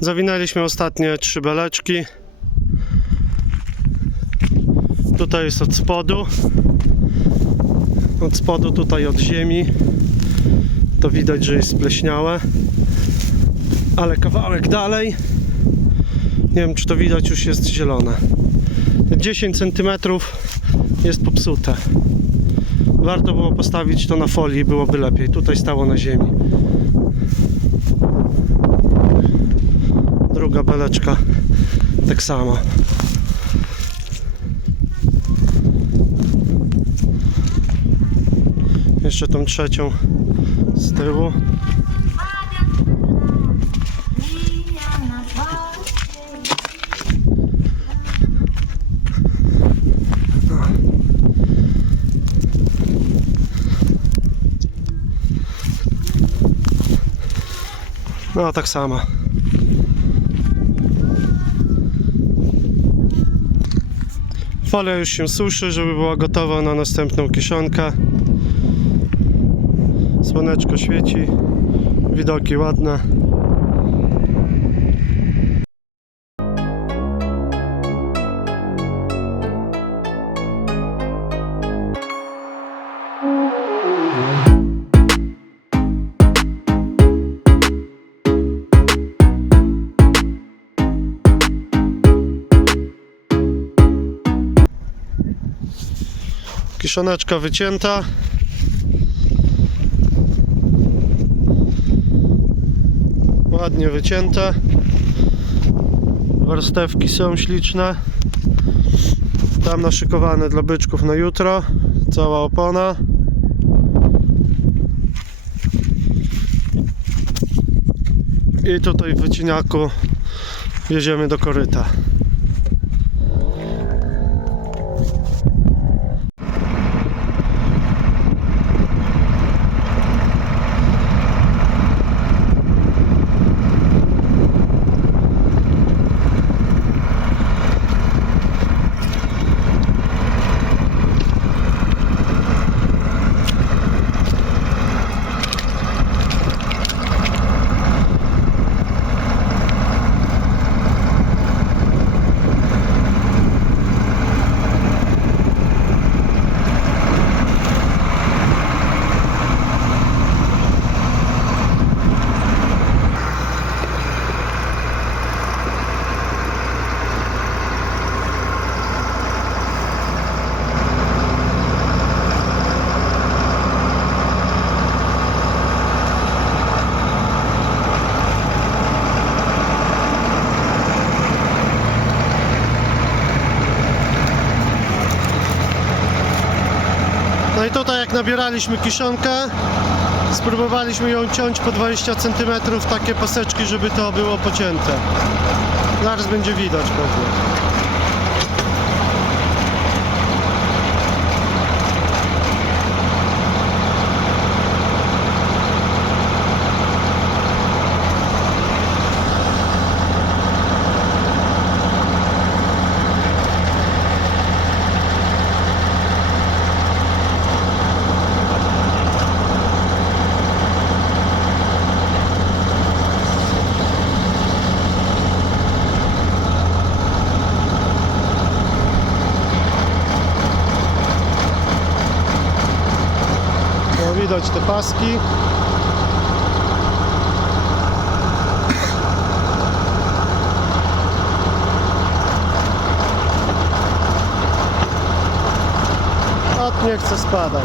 Zawinęliśmy ostatnie trzy beleczki. Tutaj jest od spodu. Od spodu tutaj od ziemi. To widać, że jest spleśniałe. Ale kawałek dalej. Nie wiem, czy to widać, już jest zielone. 10 cm jest popsute. Warto było postawić to na folii, byłoby lepiej. Tutaj stało na ziemi. Druga beleczka tak samo. Jeszcze tą trzecią z tyłu. No tak samo. Folia już się suszy, żeby była gotowa na następną kiszonkę. Słoneczko świeci, widoki ładne. Kiszoneczka wycięta. Ładnie wycięte. Warstewki są śliczne. Tam naszykowane dla byczków na jutro. Cała opona. I tutaj w wycinaku jedziemy do koryta. No i tutaj jak nabieraliśmy kiszonkę, spróbowaliśmy ją ciąć po 20 cm, takie paseczki, żeby to było pocięte. Zaraz będzie widać pewnie. No widać te paski. Ot nie chce spadać.